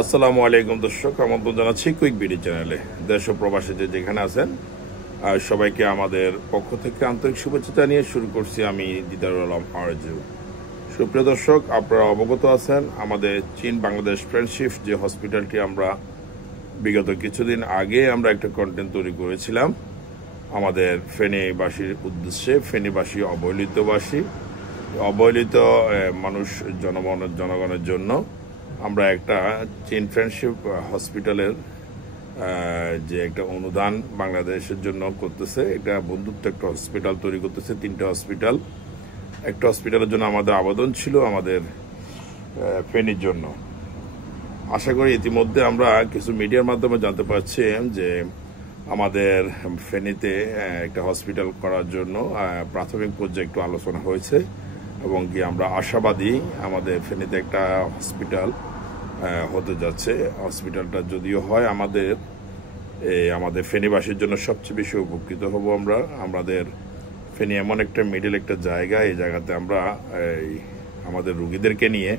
আসসালামু আলাইকুম দর্শক, আমন্ত্রণ জানাচ্ছি কুইক বিডি চ্যানেলে। দেশ ও প্রবাসী যে যেখানে আছেন সবাইকে আমাদের পক্ষ থেকে আন্তরিক শুভেচ্ছা জানিয়ে শুরু করছি আমি দিদারুল আলম আরজু। সুপ্রিয় দর্শক, আপনারা অবগত আছেন আমাদের চীন বাংলাদেশ ফ্রেন্ডশিপ যে হসপিটালটি আমরা বিগত কিছুদিন আগে আমরা একটা কন্টেন্ট তৈরি করেছিলাম আমাদের ফেনীবাসীর উদ্দেশ্যে। ফেনীবাসী অবহেলিত মানুষ জনগণের জন্য আমরা একটা চীন ফ্রেন্ডশিপ হসপিটালের যে একটা অনুদান বাংলাদেশের জন্য করতেছে, একটা বন্ধুত্ব একটা হসপিটাল তৈরি করতেছে। 3টা হসপিটাল, একটা হসপিটালের জন্য আমাদের আবেদন ছিল আমাদের ফেনীর জন্য। আশা করি ইতিমধ্যে আমরা কিছু মিডিয়ার মাধ্যমে জানতে পারছি যে আমাদের ফেনীতে একটা হসপিটাল করার জন্য প্রাথমিক পর্যায়ে একটু আলোচনা হয়েছে এবং কি আমরা আশাবাদী আমাদের ফেনীতে একটা হসপিটাল হতে যাচ্ছে। হসপিটালটা যদিও হয় আমাদের ফেনীবাসীর জন্য সবচেয়ে বেশি উপকৃত হব আমরা। আমাদের ফেনী এমন একটা মিডল একটা জায়গা, এই জায়গাতে আমরা আমাদের রুগীদেরকে নিয়ে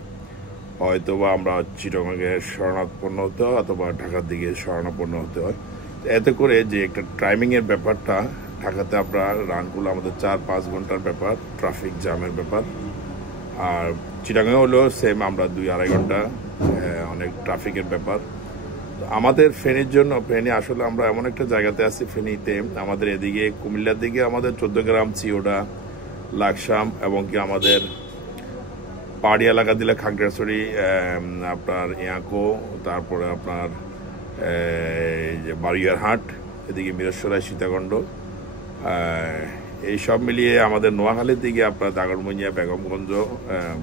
হয়তোবা আমরা চিটাগাঙে শরণাপন্ন হতে হয় অথবা ঢাকার দিকে শরণাপন্ন হতে হয়। এতে করে যে একটা টাইমিংয়ের ব্যাপারটা, ঢাকাতে আমরা রানগুলো আমাদের 4-5 ঘন্টার ব্যাপার, ট্রাফিক জ্যামের ব্যাপার। আর চিটাগাঙে হলেও সেম, আমরা 2-2.5 ঘন্টা অনেক ট্রাফিকের ব্যাপার। আমাদের ফেনীর জন্য, ফেনী আসলে আমরা এমন একটা জায়গাতে আছি ফেনীতে, আমাদের এদিকে কুমিল্লার দিকে আমাদের 14 গ্রাম, চিওড়া, লাকসাম এবং কি আমাদের পাহাড়ি এলাকা দিলে খাগড়াছড়ি, আপনার ইয়াকো, তারপরে আপনার যে বাড়িয়ারহাট, এদিকে মিরসরাই, সীতাকুণ্ড, এই সব মিলিয়ে আমাদের নোয়াখালীর দিকে আপনার দাগরমুনিয়া, বেগমগঞ্জ,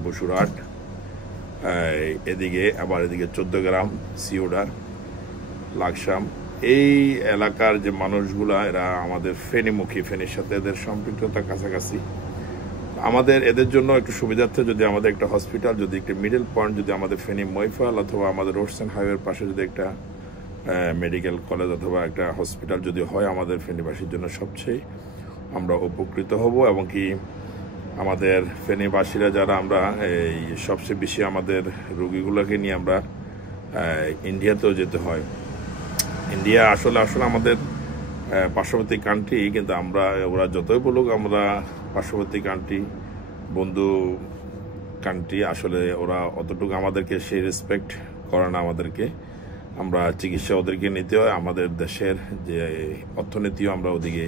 বসুরহাট, এদিকে 14 গ্রাম, সিওড়া, লাকসাম, এই এলাকার যে মানুষগুলা এরা আমাদের ফেনীমুখী, ফেনীর সাথে এদের সম্পৃক্ততা কাছাকাছি। আমাদের এদের জন্য একটু সুবিধার্থে যদি আমাদের একটা হসপিটাল, যদি একটা মিডল পয়েন্ট, যদি আমাদের ফেনী মৈফাল অথবা আমাদের রোডসেন হাইওয়ের পাশে যদি একটা মেডিকেল কলেজ অথবা একটা হসপিটাল যদি হয়, আমাদের ফেনীবাসীর জন্য সবচেয়ে আমরা উপকৃত হব। এবং কি আমাদের ফেনীবাসীরা যারা আমরা এই সবচেয়ে বেশি আমাদের রোগীগুলোকে নিয়ে আমরা ইন্ডিয়াতেও যেতে হয়। ইন্ডিয়া আসলে আমাদের পার্শ্ববর্তী কান্ট্রি, কিন্তু ওরা যতই বলুক আমরা পার্শ্ববর্তী কান্ট্রি, বন্ধু কান্ট্রি, আসলে ওরা অতটুকু আমাদেরকে সেই রেসপেক্ট করে না আমাদেরকে। আমরা চিকিৎসা ওদেরকে নিতে হয়, আমাদের দেশের যে অর্থনীতিও আমরা ওদিকে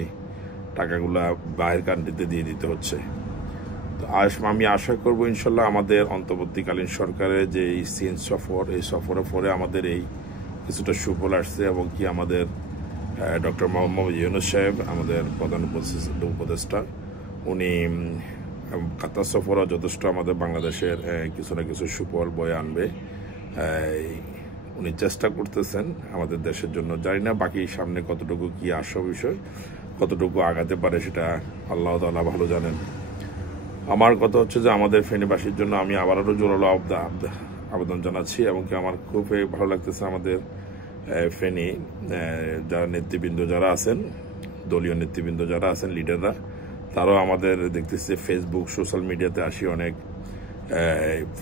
টাকাগুলা বাইরের কান্ট্রিতে দিয়ে দিতে হচ্ছে। তো আমি আশা করবো ইনশাল্লাহ আমাদের অন্তর্বর্তীকালীন সরকারের যে এই চীন সফর, এই সফরের পরে আমাদের এই কিছুটা সুফল আসছে এবং কি আমাদের ডক্টর মোহাম্মদ ইউনূস সাহেব, আমাদের প্রধান উপদেষ্টা, উনি কাতার সফরও যথেষ্ট আমাদের বাংলাদেশের কিছু না কিছু সুফল বয়ে আনবে। উনি চেষ্টা করতেছেন আমাদের দেশের জন্য। জানি না বাকি সামনে কতটুকু কি আসা বিষয়, কতটুকু আগাতে পারে সেটা আল্লাহ তাআলা ভালো জানেন। আমার কথা হচ্ছে যে আমাদের ফেনীবাসীর জন্য আমি আবারও জোরালো আবেদন জানাচ্ছি এবং কি আমার খুবই ভালো লাগতেছে আমাদের ফেনী যারা নেতৃবৃন্দ যারা আছেন, দলীয় নেতৃবৃন্দ যারা আছেন, লিডাররা, তারাও আমাদের দেখতেছে ফেসবুক, সোশ্যাল মিডিয়াতে আসি অনেক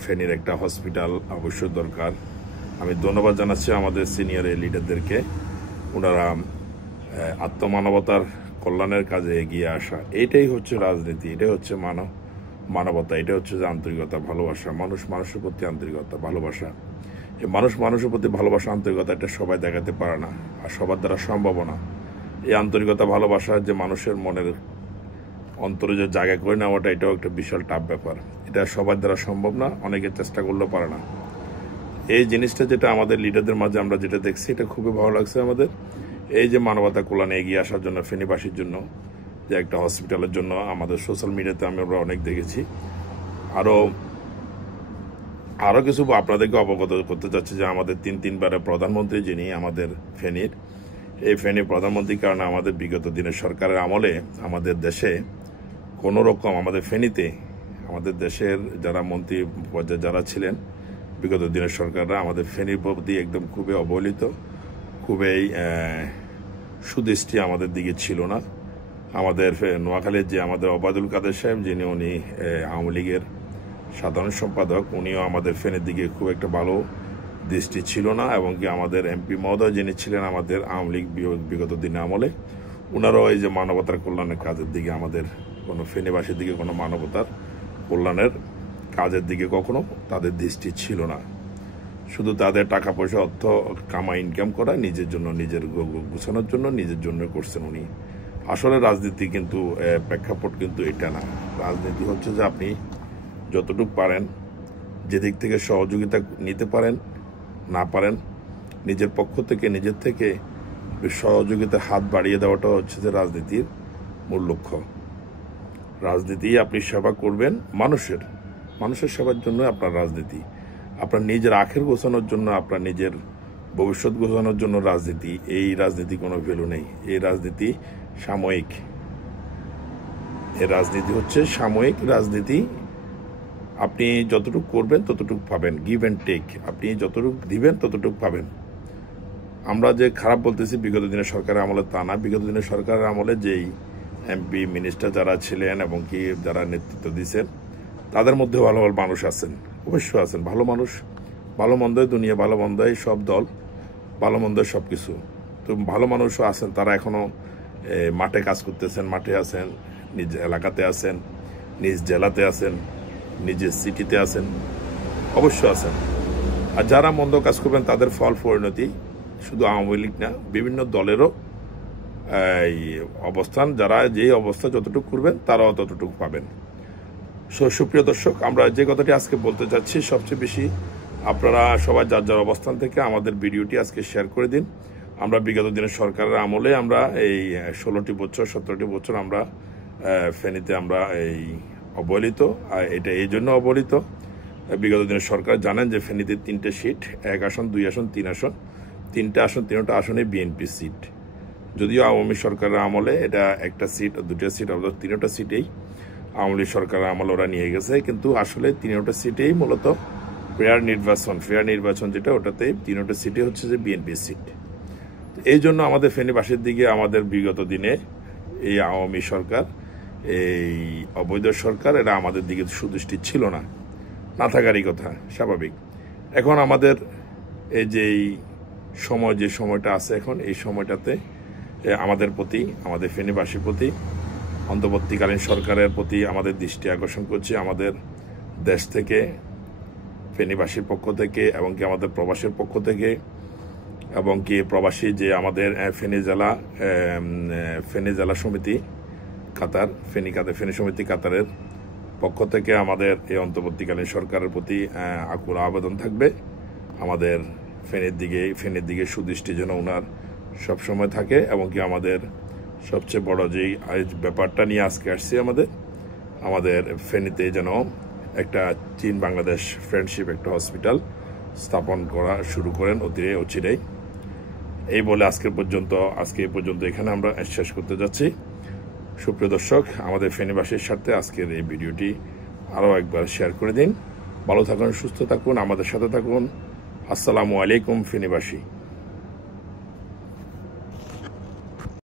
ফেনীর একটা হসপিটাল অবশ্যই দরকার। আমি ধন্যবাদ জানাচ্ছি আমাদের সিনিয়র এই লিডারদেরকে। ওনারা আত্মমানবতার কল্যাণের কাজে এগিয়ে আসা, এটাই হচ্ছে রাজনীতি, এটাই হচ্ছে মানবতা, এটা হচ্ছে যে আন্তরিকতা, ভালোবাসা, মানুষ মানুষের প্রতি আন্তরিকতা, ভালোবাসা। এই মানুষ মানুষের প্রতি ভালোবাসা, আন্তরিকতা, এটা সবাই দেখাতে পারে না আর সবার দ্বারা সম্ভব না। এই আন্তরিকতা, ভালোবাসা যে মানুষের মনের অন্তরে যে জায়গা করে নেওয়াটা, এটাও একটা বিশাল টাফ ব্যাপার। এটা সবার দ্বারা সম্ভব না, অনেকে চেষ্টা করলেও পারে না। এই জিনিসটা যেটা আমাদের লিডারদের মাঝে আমরা যেটা দেখছি, এটা খুবই ভালো লাগছে আমাদের। এই যে মানবতা কল্যাণে এগিয়ে আসার জন্য, ফেনীবাসীর জন্য যে একটা হসপিটালের জন্য আমাদের সোশ্যাল মিডিয়াতে আমরা অনেক দেখেছি। আরও কিছু আপনাদেরকে অবগত করতে চাচ্ছি যে আমাদের 3বারের প্রধানমন্ত্রী যিনি আমাদের ফেনীর, এই ফেনীর প্রধানমন্ত্রীর কারণে আমাদের বিগত দিনের সরকারের আমলে আমাদের দেশে কোনো রকম, আমাদের ফেনীতে আমাদের দেশের যারা মন্ত্রী পর্যায়ে যারা ছিলেন বিগত দিনের সরকাররা আমাদের ফেনীর প্রতি একদম খুবই অবহেলিত, খুবই সুদৃষ্টি আমাদের দিকে ছিল না। আমাদের নোয়াখালীর যে আমাদের ওবায়দুল কাদের সাহেব, যিনি উনি আওয়ামী লীগের সাধারণ সম্পাদক, উনিও আমাদের ফেনীর দিকে খুব একটা ভালো দৃষ্টি ছিল না, এবং কি আমাদের এমপি মহোদয় যিনি ছিলেন আমাদের আওয়ামী লীগ বিগত দিনে আমলে, ওনারাও এই যে মানবতার কল্যাণের কাজের দিকে, আমাদের কোনো ফেনীবাসীর দিকে কোনো মানবতার কল্যাণের কাজের দিকে কখনো তাদের দৃষ্টি ছিল না। শুধু তাদের টাকা পয়সা অর্থ ইনকাম করা, নিজের জন্য, নিজের গুছানোর জন্য, নিজের জন্য করছেন উনি। আসলে রাজনীতি কিন্তু প্রেক্ষাপট কিন্তু এটা না। রাজনীতি হচ্ছে যে আপনি যতটুকু পারেন, যেদিক থেকে সহযোগিতা নিতে পারেন, না পারেন, নিজের পক্ষ থেকে, নিজের থেকে সহযোগিতার হাত বাড়িয়ে দেওয়াটা হচ্ছে যে রাজনীতির মূল লক্ষ্য। রাজনীতি আপনি সেবা করবেন মানুষের সেবার জন্য আপনার রাজনীতি। আপনার নিজের আখের গোছানোর জন্য, আপনার নিজের ভবিষ্যৎ গোছানোর জন্য রাজনীতি, এই রাজনীতি কোনো ভ্যালু নেই। এই রাজনীতি সাময়িক। এই রাজনীতি হচ্ছে সাময়িক রাজনীতি। আপনি যতটুকু করবেন ততটুকু পাবেন, গিভ অ্যান্ড টেক। আপনি যতটুকু দিবেন ততটুকু পাবেন। আমরা যে খারাপ বলতেছি বিগত দিনের সরকারের আমলে, তা না। বিগত দিনের সরকারের আমলে যেই এমপি মিনিস্টার যারা ছিলেন এবং কি যারা নেতৃত্ব দিয়েছেন, তাদের মধ্যে ভালো ভালো মানুষ আছেন, অবশ্যই আছেন। ভালো মানুষ, ভালো মন্দই দুনিয়া, ভালো মন্দই সব দল, ভালো মন্দই সব কিছু। তো ভালো মানুষও আছেন, তারা এখনও মাঠে কাজ করতেছেন, মাঠে আছেন, নিজ এলাকাতে আছেন, নিজ জেলাতে আছেন, নিজের সিটিতে আছেন, অবশ্যই আছেন। আর যারা মন্দ কাজ করবেন তাদের ফল পরিণতি শুধু আওয়ামী লীগ না, বিভিন্ন দলেরও এই অবস্থান, যারা যেই অবস্থা যতটুকু করবেন তারাও ততটুকু পাবেন। সুপ্রিয় দর্শক, আমরা যে কথাটি আজকে বলতে চাচ্ছি, সবচেয়ে বেশি আপনারা সবাই যার যার অবস্থান থেকে আমাদের ভিডিওটি আজকে শেয়ার করে দিন। আমরা বিগত দিনের সরকারের আমলে আমরা এই 16টি বছর 17টি বছর আমরা ফেনীতে আমরা এই অবহেলিত। আর এটা এই জন্য অবহেলিত, বিগত দিনের সরকার জানেন যে ফেনীতে 3টে সিট, 1 আসন, 2 আসন, 3 আসন, 3টে আসন, 3টা আসনে বিএনপি সিট। যদিও আওয়ামী সরকারের আমলে এটা 1টা সিট, 2টা সিট, অর্থাৎ 3টা সিটেই আওয়ামী লীগ সরকারের আমলে ওরা নিয়ে গেছে। কিন্তু আসলে 3টা সিটেই মূলত ফেয়ার নির্বাচন যেটা, ওটাতেই 3টা সিটে হচ্ছে যে বিএনপি সিট। এই জন্য আমাদের ফেনীবাসীর দিকে আমাদের বিগত দিনে এই আওয়ামী সরকার, এই অবৈধ সরকার, এরা আমাদের দিকে সুদৃষ্টি ছিল না, না থাকারই কথা, স্বাভাবিক। এখন আমাদের এই যে সময়, যে সময়টা আছে এখন, এই সময়টাতে আমাদের প্রতি, আমাদের ফেনীবাসীর প্রতি, অন্তর্বর্তীকালীন সরকারের প্রতি আমাদের দৃষ্টি আকর্ষণ করছে। আমাদের দেশ থেকে, ফেনীবাসীর পক্ষ থেকে, এবং কি আমাদের প্রবাসীর পক্ষ থেকে, এবং কি প্রবাসী যে আমাদের ফেনী জেলা সমিতি কাতার, ফেনী সমিতি কাতারের পক্ষ থেকে আমাদের এই অন্তর্বর্তীকালীন সরকারের প্রতি আকুল আবেদন থাকবে। আমাদের ফেনীর দিকে সুদৃষ্টি যেন ওনার সবসময় থাকে, এবং কি আমাদের সবচেয়ে বড় যেই ব্যাপারটা নিয়ে আজকে আসছি, আমাদের ফেনীতে যেন একটা চীন বাংলাদেশ ফ্রেন্ডশিপ একটা হসপিটাল স্থাপন করা শুরু করেন অচিরেই। এই বলে আজকে এই পর্যন্ত এখানে আমরা শেষ করতে যাচ্ছি। সুপ্রিয় দর্শক, আমাদের ফেনীবাসীর স্বার্থে আজকের এই ভিডিওটি আরও একবার শেয়ার করে দিন। ভালো থাকুন, সুস্থ থাকুন, আমাদের সাথে থাকুন। আসসালামু আলাইকুম ফেনীবাসী।